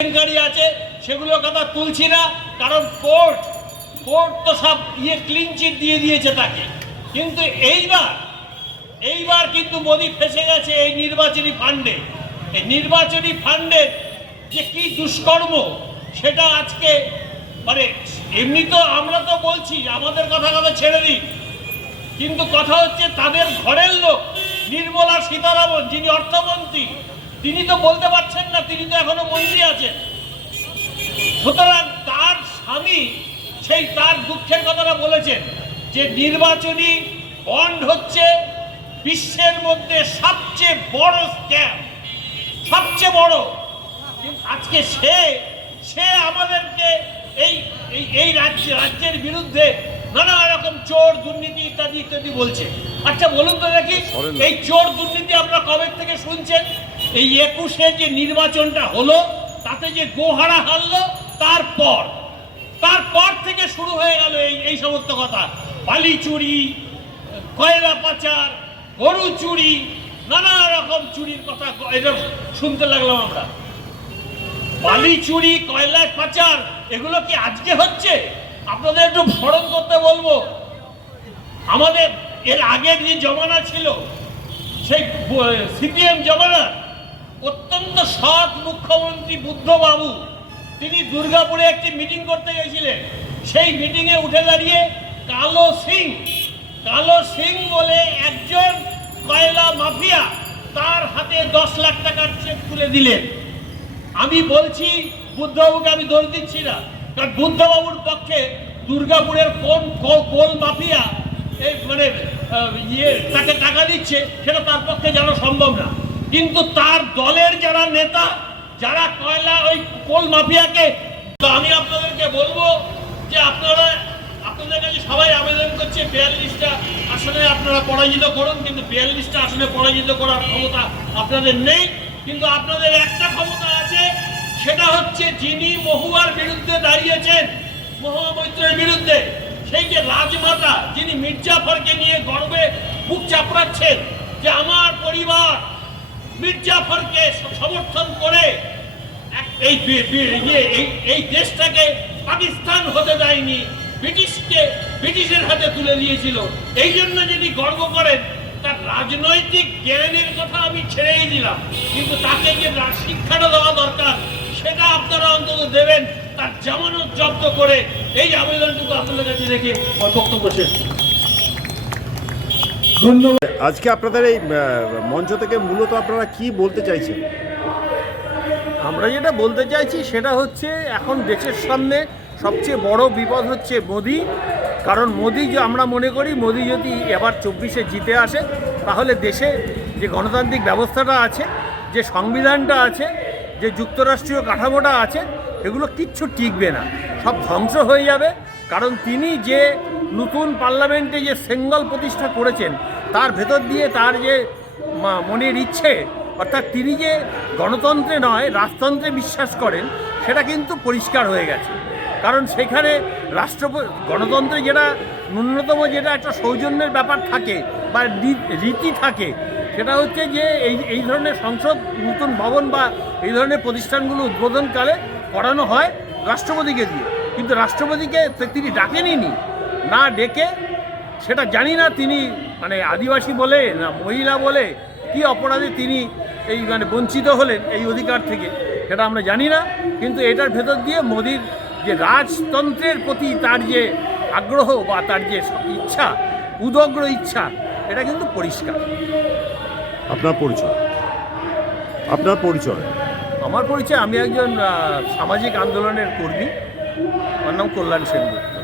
কেলেঙ্কারি আছে সেগুলোর কথা তুলছি না, কারণ কোর্ট তো সব ক্লিন চিট দিয়ে দিয়েছে তাকে। কিন্তু এইবার কিন্তু মোদি ফেসে গেছে এই নির্বাচনী ফান্ডে। এই নির্বাচনী ফান্ডের যে কি দুষ্কর্ম সেটা আজকে মানে এমনি তো আমরা তো বলছি আমাদের কথা ছেড়ে দিই, কিন্তু কথা হচ্ছে তাদের ঘরের লোক নির্মলা সীতারামন যিনি অর্থমন্ত্রী তিনি তো বলতে পারছেন না, তিনি তো এখনো মন্ত্রী আছেন। সুতরাং তার স্বামী সেই তার দুঃখের কথাটা বলেছেন যে নির্বাচনী বন্ড হচ্ছে বিশ্বের মধ্যে সবচেয়ে বড় স্ক্যাম, সবচেয়ে বড়। আজকে সে আমাদেরকে এই রাজ্যের বিরুদ্ধে নানা রকম চোর দুর্নীতি ইত্যাদি বলছে। আচ্ছা বলুন তো দেখি, এই চোর দুর্নীতি আপনারা কবে থেকে শুনছেন? এই 21-এ যে নির্বাচনটা হলো তাতে যে গোহারা হারলো তারপর থেকে শুরু হয়ে গেল এই সমস্ত কথা। বালি চুরি, কয়লা পাচার, গরু চুরি, নানা রকম চুরির কথা এটা শুনতে লাগলাম আমরা। বালি চুরি, কয়লা পাচার এগুলো কি আজকে হচ্ছে? আপনাদের একটু স্মরণ করতে বলবো, আমাদের এর আগের যে জমানা ছিল সেই সিপিএম জমানা, অত্যন্ত সৎ মুখ্যমন্ত্রী বুদ্ধবাবু তিনি দুর্গাপুরে একটি মিটিং করতে গেছিলেন। সেই মিটিংয়ে উঠে দাঁড়িয়ে কালো সিং বলে একজন কয়লা মাফিয়া তার হাতে 10 লাখ টাকার চেক তুলে দিলেন। আমি বলছি বুদ্ধবাবুকে আমি দোষ দিচ্ছি না, কারণ বুদ্ধবাবুর পক্ষে দুর্গাপুরের কোল মাফিয়া তাকে টাকা দিচ্ছে সেটা তার পক্ষে জানা সম্ভব না। কিন্তু তার দলের যারা নেতা যারা কয়লা ওই কোল মাফিয়াকে, তো আমি আপনাদেরকে বলবো যে আপনাদের কাছে সবাই আবেদন করছে 42টা আসনে আপনারা পরাজিত করুন, কিন্তু 42টা আসনে পরাজিত করার ক্ষমতা আপনাদের নেই। কিন্তু আপনাদের একটা ক্ষমতা আছে, সেটা হচ্ছে যিনি মহুয়ার বিরুদ্ধে দাঁড়িয়েছেন, মহুয়া মৈত্রের বিরুদ্ধে, সেই যে রাজমাতা যিনি মির্জাফরকে নিয়ে গর্বে বুক চাপড়াচ্ছেন যে আমার পরিবার মির্জাফরকে সমর্থন করে এই দেশটাকে পাকিস্তান হতে দেয়নি, ব্রিটিশের হাতে তুলে দিয়েছিল। এই জন্য যিনি গর্ব করেন, তার রাজনৈতিক জ্ঞানের কথা আমি ছেড়েই দিলাম, কিন্তু তাকে যে শিক্ষাটা দেওয়া দরকার সেটা আপনারা অন্তত দেবেন, তার জামানত জব্দ করে। এই আবেদনটুকু আপনাদের কাছে রেখে বক্তব্য শেষ। ধন্যবাদ। আজকে আপনাদের এই মঞ্চ থেকে মূলত আপনারা কি বলতে চাইছেন? আমরা যেটা বলতে চাইছি সেটা হচ্ছে এখন দেশের সামনে সবচেয়ে বড় বিপদ হচ্ছে মোদি। কারণ মোদি যে আমরা মনে করি মোদি যদি এবার 24-এ জিতে আসে তাহলে দেশে যে গণতান্ত্রিক ব্যবস্থাটা আছে, যে সংবিধানটা আছে, যে যুক্তরাষ্ট্রীয় কাঠামোটা আছে, এগুলো কিচ্ছু টিকবে না, সব ধ্বংস হয়ে যাবে। কারণ তিনি যে নতুন পার্লামেন্টে যে সেঙ্গল প্রতিষ্ঠা করেছেন তার ভেতর দিয়ে তার যে মনের ইচ্ছে, অর্থাৎ তিনি যে গণতন্ত্রে নয় রাজতন্ত্রে বিশ্বাস করেন, সেটা কিন্তু পরিষ্কার হয়ে গেছে। কারণ সেখানে গণতন্ত্রে যেটা ন্যূনতম যেটা একটা সৌজন্যের ব্যাপার থাকে বা রীতি থাকে, সেটা হচ্ছে যে এই ধরনের সংসদ নতুন ভবন বা এই ধরনের প্রতিষ্ঠানগুলো উদ্বোধনকালে করানো হয় রাষ্ট্রপতিকে দিয়ে, কিন্তু রাষ্ট্রপতিকে তিনি ডাকেননি। না ডেকে, সেটা জানি না তিনি আদিবাসী বলে না মহিলা বলে কি অপরাধে তিনি বঞ্চিত হলেন এই অধিকার থেকে, সেটা আমরা জানি না। কিন্তু এটার ভেতর দিয়ে মোদির যে রাজতন্ত্রের প্রতি তার যে আগ্রহ বা তার যে ইচ্ছা, উদগ্র ইচ্ছা, এটা কিন্তু পরিষ্কার। আপনার পরিচয়? আমার পরিচয়, আমি একজন সামাজিক আন্দোলনের কর্মী, আমার নাম কল্যাণ সেনগুপ্ত।